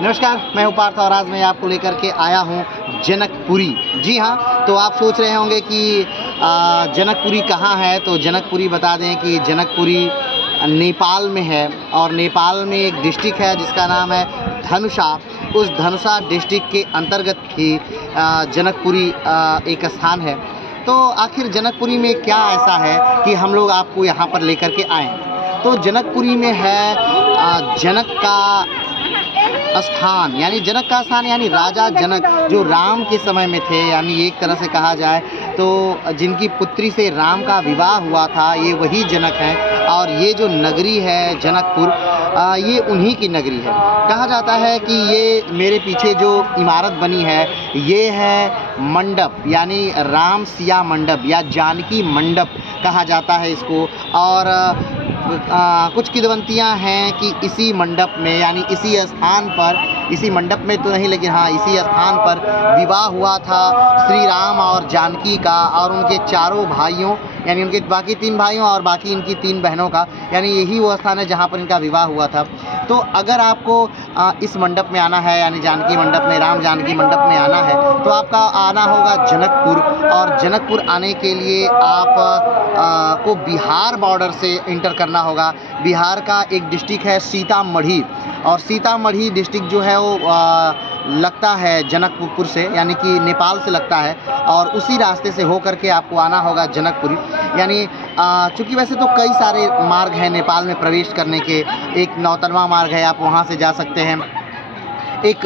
नमस्कार, मैं हूँ पार्थ और आज मैं आपको लेकर के आया हूँ जनकपुरी। जी हाँ, तो आप सोच रहे होंगे कि जनकपुरी कहाँ है। तो जनकपुरी बता दें कि जनकपुरी नेपाल में है और नेपाल में एक डिस्ट्रिक्ट है जिसका नाम है धनुषा। उस धनुषा डिस्ट्रिक्ट के अंतर्गत ही जनकपुरी एक स्थान है। तो आखिर जनकपुरी में क्या ऐसा है कि हम लोग आपको यहाँ पर लेकर के आए। तो जनकपुरी में है जनक का स्थान, यानी जनक का स्थान यानी राजा जनक जो राम के समय में थे, यानी एक तरह से कहा जाए तो जिनकी पुत्री से राम का विवाह हुआ था, ये वही जनक हैं। और ये जो नगरी है जनकपुर, ये उन्हीं की नगरी है। कहा जाता है कि ये मेरे पीछे जो इमारत बनी है ये है मंडप, यानी राम सिया मंडप या जानकी मंडप कहा जाता है इसको। और कुछ किंवदंतियाँ हैं कि इसी मंडप में, यानी इसी स्थान पर, इसी मंडप में तो नहीं लेकिन हाँ इसी स्थान पर विवाह हुआ था श्री राम और जानकी का और उनके चारों भाइयों, यानी उनके बाकी 3 भाइयों और बाकी इनकी 3 बहनों का, यानी यही वो स्थान है जहाँ पर इनका विवाह हुआ था। तो अगर आपको इस मंडप में आना है, यानी जानकी मंडप में, राम जानकी मंडप में आना है, तो आपका आना होगा जनकपुर। और जनकपुर आने के लिए आप को बिहार बॉर्डर से इंटर करना होगा। बिहार का एक डिस्ट्रिक्ट है सीतामढ़ी, और सीतामढ़ी डिस्ट्रिक्ट जो है वो लगता है जनकपुर से, यानी कि नेपाल से लगता है, और उसी रास्ते से होकर के आपको आना होगा जनकपुरी। यानी चूँकि वैसे तो कई सारे मार्ग हैं नेपाल में प्रवेश करने के। एक नौतनवा मार्ग है, आप वहाँ से जा सकते हैं। एक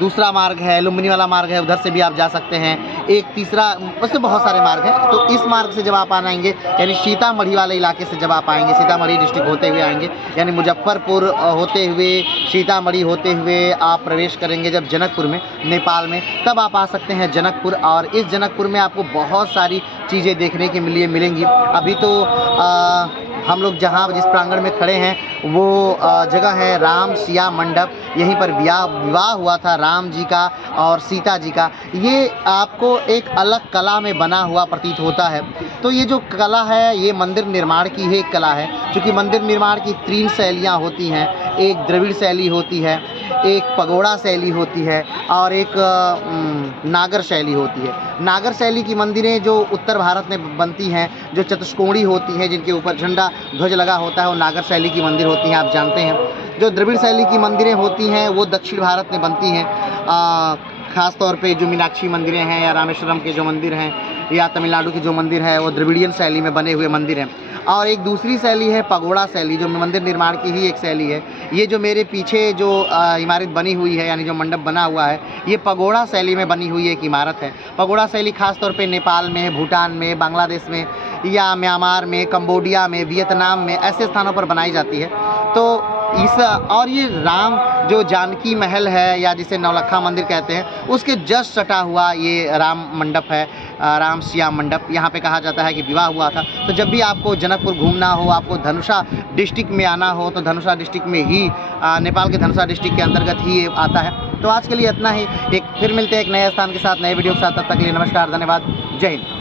दूसरा मार्ग है लुम्बिनी वाला मार्ग है, उधर से भी आप जा सकते हैं। एक तीसरा, वैसे बहुत सारे मार्ग हैं। तो इस मार्ग से जब आप आएंगे, यानी सीतामढ़ी वाले इलाके से जब आप आएंगे, सीतामढ़ी डिस्ट्रिक्ट होते हुए आएंगे, यानी मुजफ्फरपुर होते हुए, सीतामढ़ी होते हुए आप प्रवेश करेंगे जब जनकपुर में, नेपाल में, तब आप आ सकते हैं जनकपुर। और इस जनकपुर में आपको बहुत सारी चीज़ें देखने के लिए मिलेंगी। अभी तो हम लोग जहाँ जिस प्रांगण में खड़े हैं वो जगह है राम सिया मंडप। यहीं पर विवाह हुआ था राम जी का और सीता जी का। ये आपको एक अलग कला में बना हुआ प्रतीत होता है। तो ये जो कला है ये मंदिर निर्माण की ही एक कला है, क्योंकि मंदिर निर्माण की 3 शैलियाँ होती हैं। एक द्रविड़ शैली होती है, एक पगोड़ा शैली होती है और एक नागर शैली होती है। नागर शैली की मंदिरें जो उत्तर भारत में बनती हैं, जो चतुष्कोणी होती हैं, जिनके ऊपर झंडा ध्वज लगा होता है, वो नागर शैली की मंदिर होती हैं, आप जानते हैं। जो द्रविड़ शैली की मंदिरें होती हैं वो दक्षिण भारत में बनती हैं। ख़ास तौर पे जो मीनाक्षी मंदिरें हैं या रामेश्वरम के जो मंदिर हैं या तमिलनाडु की जो मंदिर है वो द्रविड़ियन शैली में बने हुए मंदिर हैं। और एक दूसरी शैली है पगोड़ा शैली, जो मंदिर निर्माण की ही एक शैली है। ये जो मेरे पीछे जो इमारत बनी हुई है, यानी जो मंडप बना हुआ है, ये पगोड़ा शैली में बनी हुई एक इमारत है। पगोड़ा शैली खास तौर पे नेपाल में, भूटान में, बांग्लादेश में या म्यांमार में, कंबोडिया में, वियतनाम में, ऐसे स्थानों पर बनाई जाती है। तो और ये राम जो जानकी महल है या जिसे नौलखा मंदिर कहते हैं, उसके जस्ट सटा हुआ ये राम मंडप है, राम सिया मंडप। यहाँ पे कहा जाता है कि विवाह हुआ था। तो जब भी आपको जनकपुर घूमना हो, आपको धनुषा डिस्ट्रिक्ट में आना हो, तो धनुषा डिस्ट्रिक्ट में ही, नेपाल के धनुषा डिस्ट्रिक्ट के अंतर्गत ही ये आता है। तो आज के लिए इतना ही। फिर मिलते हैं एक नए स्थान के साथ, नए वीडियो के साथ। तब तक के लिए नमस्कार, धन्यवाद, जय हिंद।